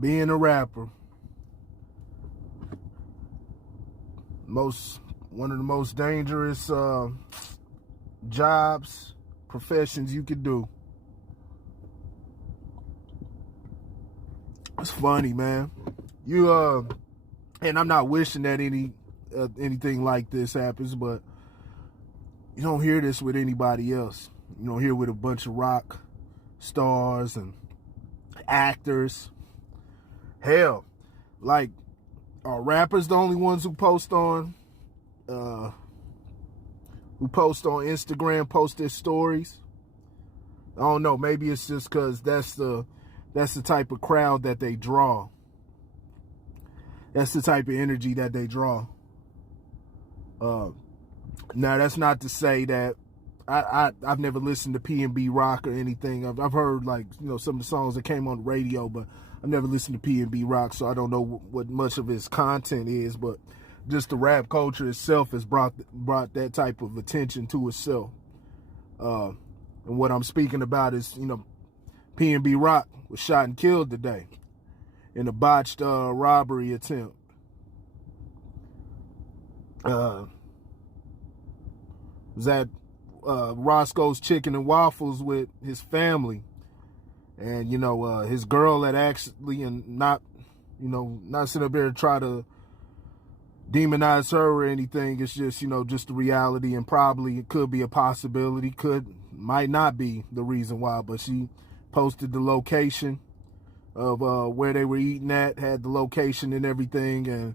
being a rapper, one of the most dangerous jobs, professions you could do. It's funny, man. And I'm not wishing that anything like this happens, but you don't hear this with anybody else. You don't hear with a bunch of rock stars and actors. Hell, like, are rappers the only ones who post on Instagram, post their stories? I don't know. Maybe it's just because that's the type of crowd that they draw. That's the type of energy that they draw. Now, that's not to say that I've never listened to PnB rock or anything. I've heard, like, some of the songs that came on the radio, but I've never listened to PnB rock, so I don't know what much of his content is. But just the rap culture itself has brought that type of attention to itself. And what I'm speaking about is, PnB rock was shot and killed today in a botched robbery attempt. Was at Roscoe's Chicken and Waffles with his family, and his girl had actually, and not sit up there and try to demonize her or anything. It's just just the reality, and probably it could be a possibility, might not be the reason why, but she posted the location of where they were eating at, had the location and everything, and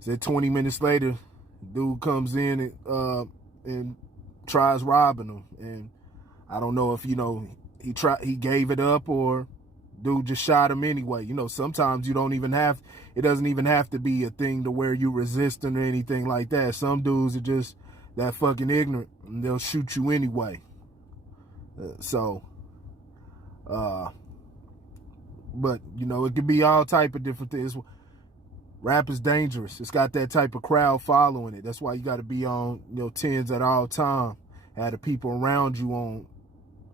said 20 minutes later, dude comes in and tries robbing them. And I don't know if he gave it up or dude just shot him anyway. Sometimes it doesn't even have to be a thing to where you resisting or anything like that. Some dudes are just that fucking ignorant and they'll shoot you anyway. But it could be all type of different things. Rap is dangerous. It's got that type of crowd following it. That's why you got to be on your tens at all time. Have the people around you on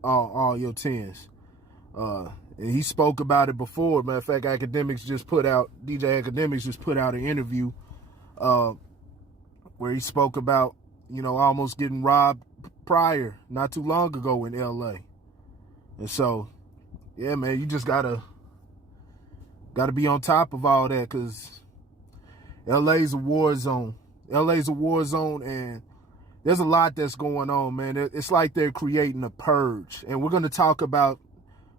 all your tens. And he spoke about it before. Matter of fact, DJ Academics just put out an interview where he spoke about almost getting robbed not too long ago in LA. And so, yeah, man, you just gotta be on top of all that, because LA's a war zone. And there's a lot that's going on, man. It's like they're creating a purge, and we're gonna talk about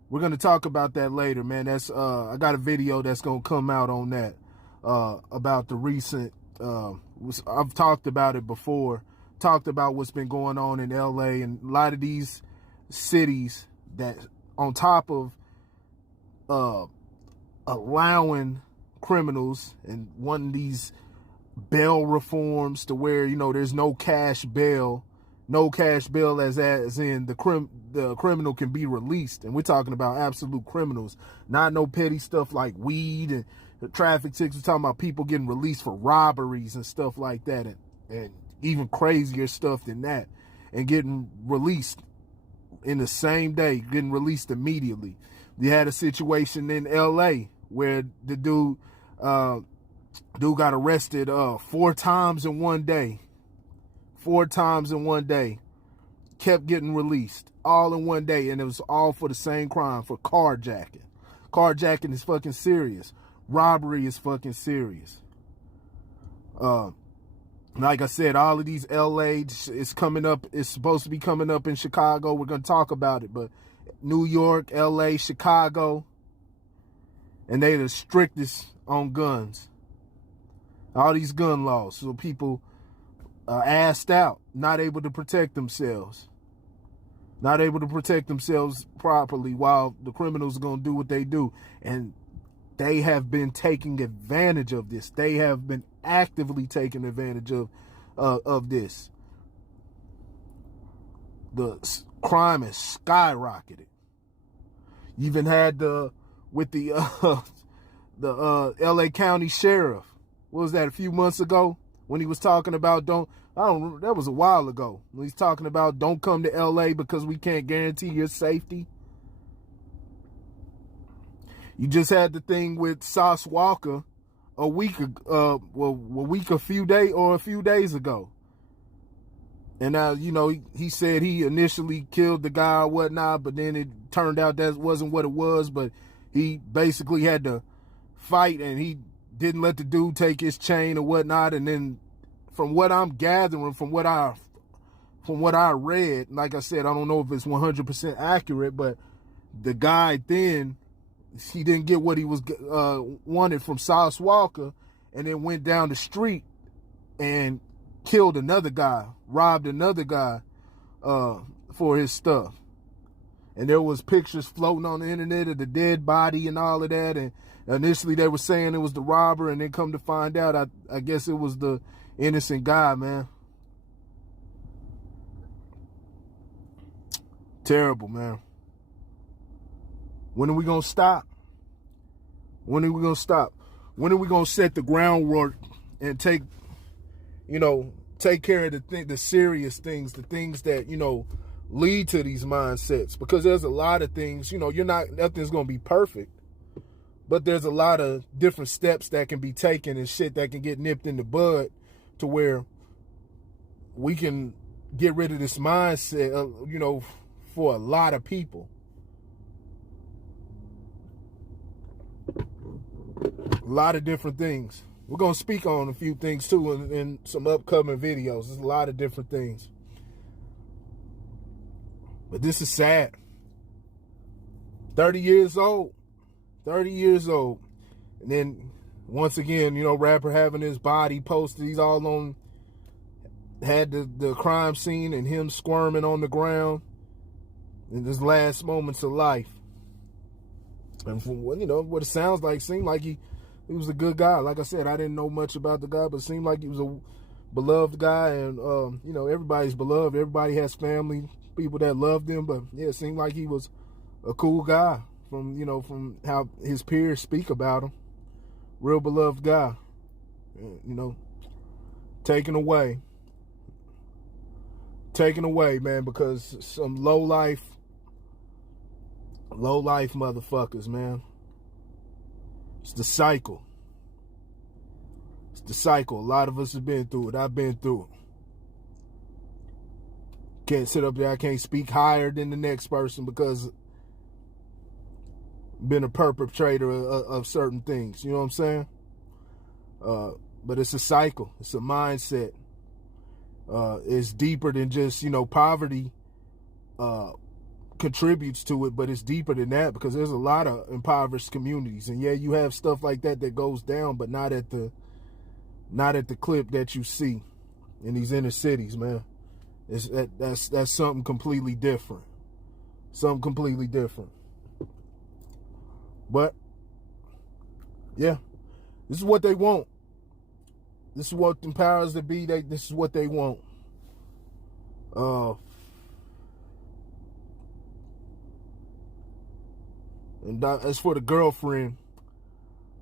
that later, man. That's I got a video that's gonna come out on that about the recent. I've talked about it before. Talked about what's been going on in LA and a lot of these cities that, on top of allowing criminals and wanting these bail reforms to where there's no cash bail as in the criminal can be released, and we're talking about absolute criminals, not no petty stuff like weed and traffic tickets. We're talking about people getting released for robberies and stuff like that, and even crazier stuff than that, and getting released in the same day, getting released immediately. You had a situation in LA where the dude got arrested 4 times in one day. 4 times in one day. Kept getting released all in one day, and it was all for the same crime, for carjacking. Carjacking is fucking serious. Robbery is fucking serious. Like I said, all of these LA is coming up. It's supposed to be coming up in Chicago. We're going to talk about it, but New York, LA, Chicago, and they're the strictest on guns. All these gun laws. So people assed out, not able to protect themselves. Not able to protect themselves properly while the criminals are going to do what they do. And they have been taking advantage of this. They have been actively taking advantage of this. The crime has skyrocketed. You even had the LA County Sheriff. What was that, a few months ago, when he was talking about that was a while ago, when he's talking about don't come to LA because we can't guarantee your safety. You just had the thing with Sauce Walker a few days ago. And now, you know, he said he initially killed the guy or whatnot, but then it turned out that wasn't what it was. But he basically had to fight, and he didn't let the dude take his chain or whatnot. And then, from what I'm gathering, from what I read, like I said, I don't know if it's 100% accurate, but the guy then, he didn't get what he was wanted from Sauce Walker, and then went down the street and killed another guy, robbed another guy for his stuff. And there was pictures floating on the internet of the dead body and all of that. And initially they were saying it was the robber, and then come to find out, I guess it was the innocent guy, man. Terrible, man. When are we going to stop? When are we going to stop? When are we going to set the groundwork and take care of the serious things, the things that, lead to these mindsets? Because there's a lot of things, nothing's going to be perfect, but there's a lot of different steps that can be taken and shit that can get nipped in the bud to where we can get rid of this mindset, for a lot of people. A lot of different things. We're going to speak on a few things too in some upcoming videos. There's a lot of different things. But this is sad. 30 years old. 30 years old. And then, once again, rapper having his body posted. He's all on, had the crime scene and him squirming on the ground in his last moments of life. And from what it sounds like, seemed like he was a good guy. Like I said, I didn't know much about the guy, but it seemed like he was a beloved guy. And, everybody's beloved. Everybody has family, people that loved him. But, yeah, it seemed like he was a cool guy from how his peers speak about him. Real beloved guy. Taken away. Taken away, man, because some low life motherfuckers, man. It's the cycle. It's the cycle. A lot of us have been through it. I've been through it. Can't sit up there. I can't speak higher than the next person because I've been a perpetrator of certain things. You know what I'm saying? But it's a cycle. It's a mindset. It's deeper than just, poverty contributes to it, but it's deeper than that because there's a lot of impoverished communities. And yeah, you have stuff like that goes down, but not at the clip that you see in these inner cities, man. That's something completely different. Something completely different. But yeah, this is what they want. This is what the powers that be, this is what they want. And as for the girlfriend,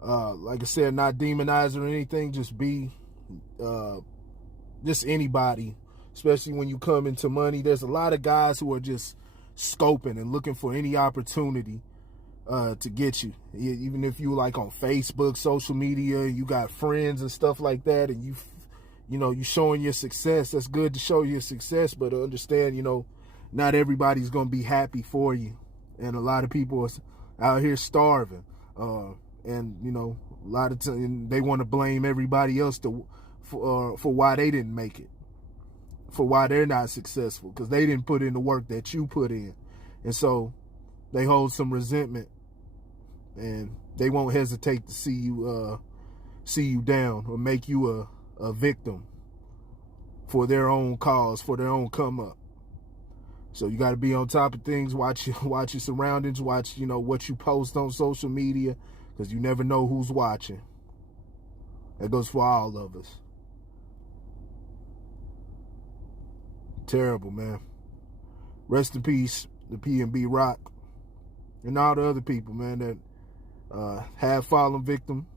like I said, not demonize her or anything, just be just anybody, especially when you come into money. There's a lot of guys who are just scoping and looking for any opportunity to get you. Even if you like on Facebook, social media, you got friends and stuff like that, and you showing your success. That's good to show your success, but understand, not everybody's gonna be happy for you, and a lot of people are out here starving, and a lot of times they want to blame everybody else for why they didn't make it, for why they're not successful, because they didn't put in the work that you put in, and so they hold some resentment, and they won't hesitate to see you down or make you a victim for their own cause, for their own come up. So you got to be on top of things. Watch your surroundings. Watch what you post on social media, because you never know who's watching. That goes for all of us. Terrible, man. Rest in peace, the PnB Rock, and all the other people, man, that have fallen victim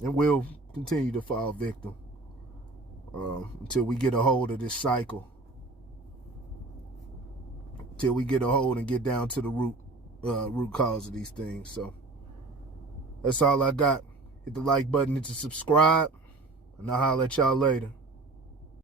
and will continue to fall victim until we get a hold of this cycle. Till we get a hold and get down to the root cause of these things. So That's all I got. Hit the like button, hit the subscribe, and I'll holler at y'all later.